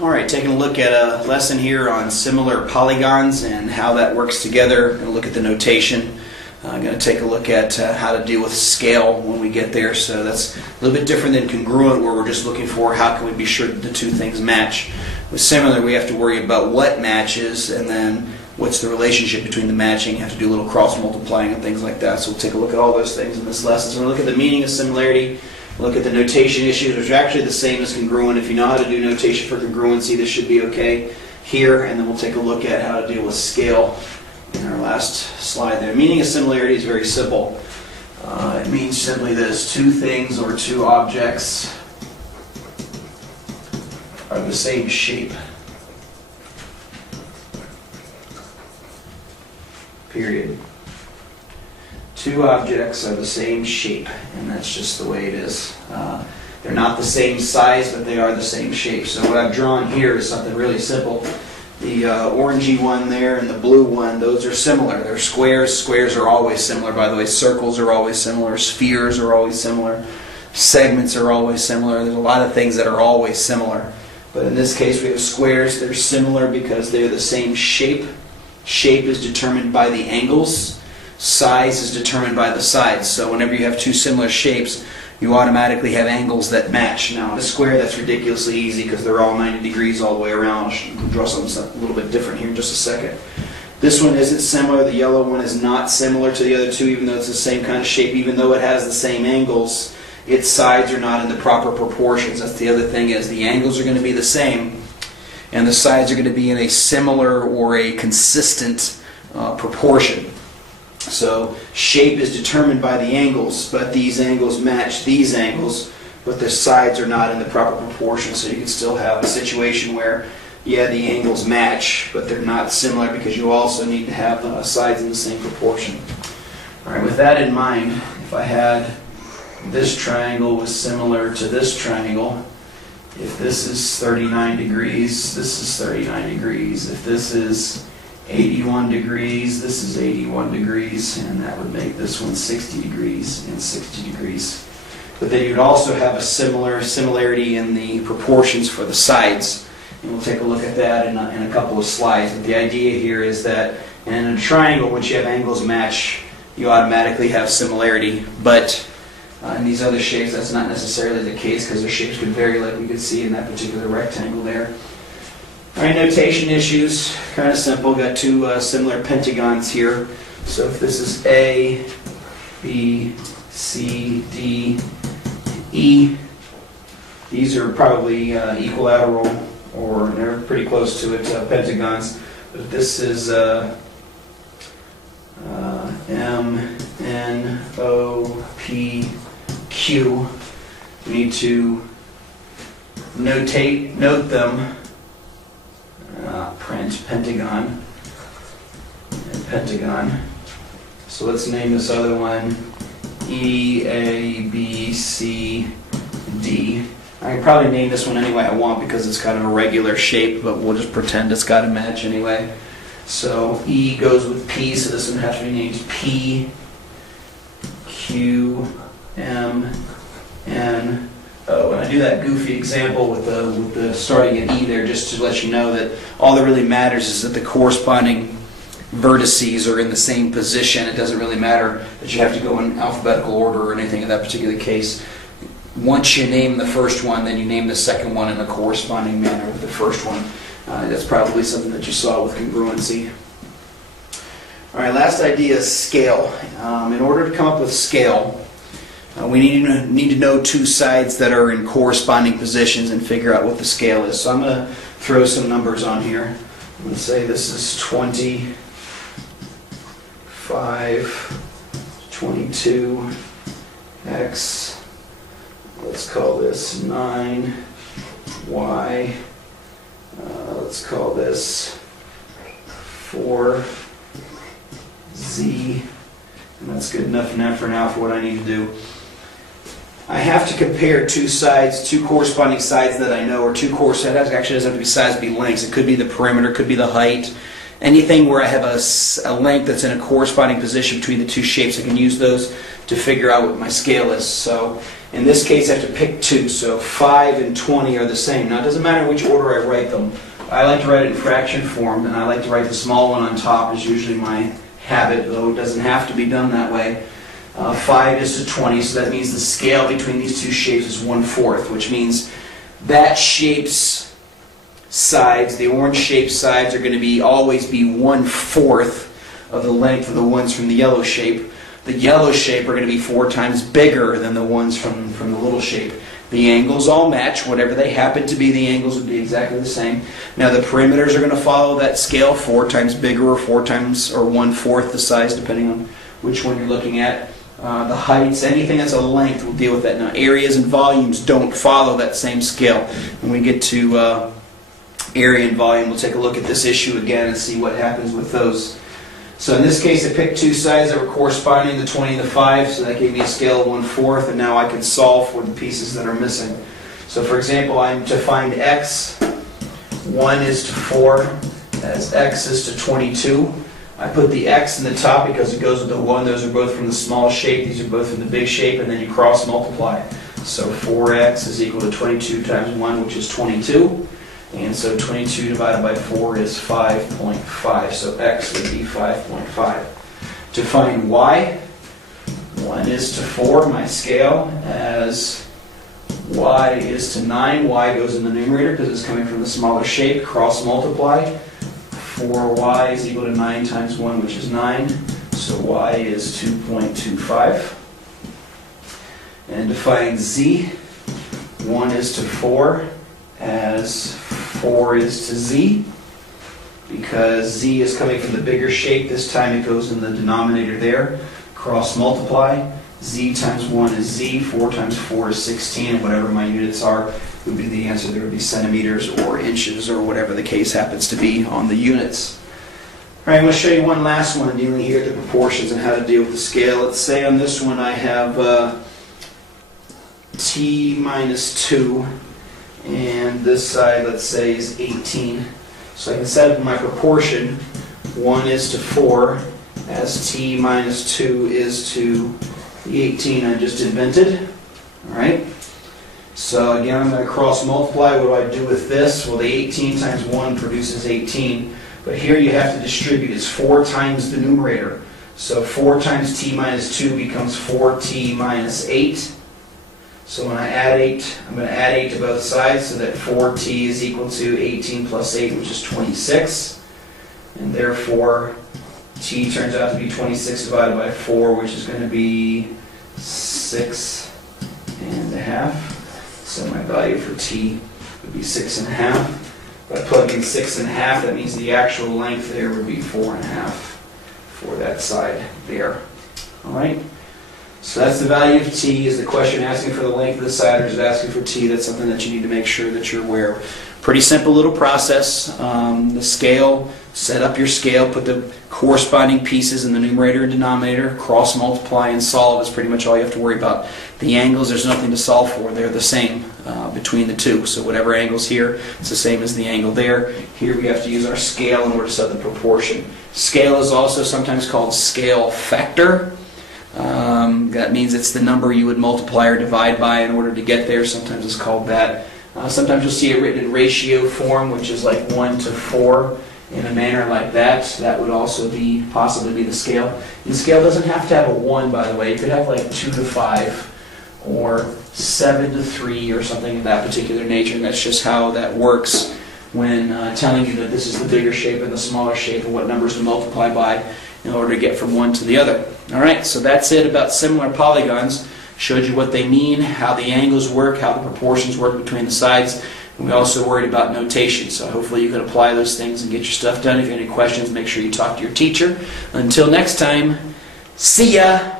Alright, taking a look at a lesson here on similar polygons and how that works together. Going to look at the notation. I'm going to take a look at how to deal with scale when we get there. So that's a little bit different than congruent, where we're just looking for how can we be sure that the two things match. With similar, we have to worry about what matches and then what's the relationship between the matching. You have to do a little cross multiplying and things like that. So we'll take a look at all those things in this lesson. So we're going to look at the meaning of similarity. Look at the notation issues, which are actually the same as congruent. If you know how to do notation for congruency, this should be okay here. And then we'll take a look at how to deal with scale in our last slide there. Meaning of similarity is very simple. It means simply this: two things or two objects are the same shape. Period. Two objects are the same shape, and that's just the way it is. They're not the same size, but they are the same shape. So what I've drawn here is something really simple. The orangey one there and the blue one, those are similar. They're squares. Squares are always similar, by the way. Circles are always similar. Spheres are always similar. Segments are always similar. There's a lot of things that are always similar. But in this case, we have squares. They're similar because they're the same shape. Shape is determined by the angles. Size is determined by the sides. So whenever you have two similar shapes, you automatically have angles that match. Now in a square, that's ridiculously easy because they're all 90 degrees all the way around. I'll draw something a little bit different here in just a second. This one isn't similar. The yellow one is not similar to the other two, even though it's the same kind of shape. Even though it has the same angles, its sides are not in the proper proportions. That's the other thing, is the angles are going to be the same, and the sides are going to be in a similar or a consistent proportion. So shape is determined by the angles, but these angles match these angles, but the sides are not in the proper proportion. So you can still have a situation where, yeah, the angles match, but they're not similar because you also need to have sides in the same proportion. All right, with that in mind, if I had this triangle was similar to this triangle, if this is 39 degrees, this is 39 degrees. If this is 81 degrees, this is 81 degrees, and that would make this one 60 degrees and 60 degrees. But then you'd also have a similarity in the proportions for the sides, and we'll take a look at that in a couple of slides. But the idea here is that in a triangle, once you have angles match, you automatically have similarity. But in these other shapes, that's not necessarily the case because their shapes could vary, like we could see in that particular rectangle there. Alright, notation issues, kind of simple. Got two similar pentagons here. So if this is A, B, C, D, E, these are probably equilateral, or they're pretty close to it, pentagons. But if this is M, N, O, P, Q, we need to note them. Print pentagon and pentagon. So let's name this other one E, A, B, C, D. I can probably name this one any way I want because it's kind of a regular shape, but we'll just pretend it's got to match anyway. So E goes with P, so this one has to be named P, Q, M, N, O. And I do that goofy example with the starting at E there just to let you know that all that really matters is that the corresponding vertices are in the same position. It doesn't really matter that you have to go in alphabetical order or anything in that particular case. Once you name the first one, then you name the second one in a corresponding manner with the first one. That's probably something that you saw with congruency. All right, last idea is scale. In order to come up with scale, we need to know two sides that are in corresponding positions and figure out what the scale is. So I'm going to throw some numbers on here. I'm going to say this is 20, 5, 22, X, let's call this 9, Y, let's call this 4, Z, and that's good enough for now for what I need to do. I have to compare two sides, two corresponding sides that I know, or two corresponding, actually doesn't have to be sides, be lengths. It could be the perimeter, it could be the height. Anything where I have a length that's in a corresponding position between the two shapes, I can use those to figure out what my scale is. So in this case I have to pick two, so 5 and 20 are the same. Now it doesn't matter which order I write them. I like to write it in fraction form, and I like to write the small one on top is usually my habit, though it doesn't have to be done that way. 5 is to 20, so that means the scale between these two shapes is 1/4, which means that shape's sides, the orange shaped sides, are going to always be 1/4 of the length of the ones from the yellow shape. The yellow shape are going to be 4 times bigger than the ones from the little shape. The angles all match. Whatever they happen to be, the angles would be exactly the same. Now the perimeters are going to follow that scale, 4 times bigger or 4 times or 1/4 the size, depending on which one you're looking at. The heights, anything that's a length, will deal with that. Now areas and volumes don't follow that same scale. When we get to area and volume, we'll take a look at this issue again and see what happens with those. So in this case, I picked two sides that were corresponding, the 20 and the 5, so that gave me a scale of 1/4, and now I can solve for the pieces that are missing. So for example, I'm to find x, 1 is to 4, as x is to 22. I put the x in the top because it goes with the 1. Those are both from the small shape, these are both from the big shape, and then you cross multiply. So 4x is equal to 22 times 1, which is 22. And so 22 divided by 4 is 5.5. So x would be 5.5. To find y, 1 is to 4, my scale, as y is to 9. Y goes in the numerator because it's coming from the smaller shape. Cross multiply. 4y is equal to 9 times 1, which is 9. So y is 2.25. And to find z, 1 is to 4, as 4 is to z, because z is coming from the bigger shape. This time it goes in the denominator there. Cross multiply. Z times 1 is z. 4 times 4 is 16, and whatever my units are would be the answer. There would be centimeters or inches or whatever the case happens to be on the units. All right, I'm going to show you one last one dealing here with the proportions and how to deal with the scale. Let's say on this one I have t minus 2, and this side, let's say, is 18. So I can set up my proportion. 1 is to 4, as t minus 2 is to the 18 I just invented. All right. So again, I'm going to cross multiply. What do I do with this? Well, the 18 times 1 produces 18. But here you have to distribute. It's 4 times the numerator. So 4 times t minus 2 becomes 4t minus 8. So when I add 8, I'm going to add 8 to both sides, so that 4t is equal to 18 plus 8, which is 26. And therefore, t turns out to be 26 divided by 4, which is going to be 6 and a half. So my value for t would be 6 and a half. If I plug in 6 and a half, that means the actual length there would be 4 and a half for that side there. All right. So that's the value of t. Is the question asking for the length of the side, or is it asking for t? That's something that you need to make sure that you're aware of. Pretty simple little process. The scale, set up your scale, put the corresponding pieces in the numerator and denominator, cross multiply and solve is pretty much all you have to worry about. The angles, there's nothing to solve for. They're the same between the two. So whatever angle's here, it's the same as the angle there. Here we have to use our scale in order to set the proportion. Scale is also sometimes called scale factor. That means it's the number you would multiply or divide by in order to get there. Sometimes it's called that. Sometimes you'll see it written in ratio form, which is like 1 to 4 in a manner like that. That would also possibly be the scale. And the scale doesn't have to have a 1, by the way. You could have like 2 to 5 or 7 to 3 or something of that particular nature. And that's just how that works when telling you that this is the bigger shape and the smaller shape and what numbers to multiply by in order to get from one to the other. All right, so that's it about similar polygons. Showed you what they mean, how the angles work, how the proportions work between the sides. And we also worried about notation, so hopefully you can apply those things and get your stuff done. If you have any questions, make sure you talk to your teacher. Until next time, see ya!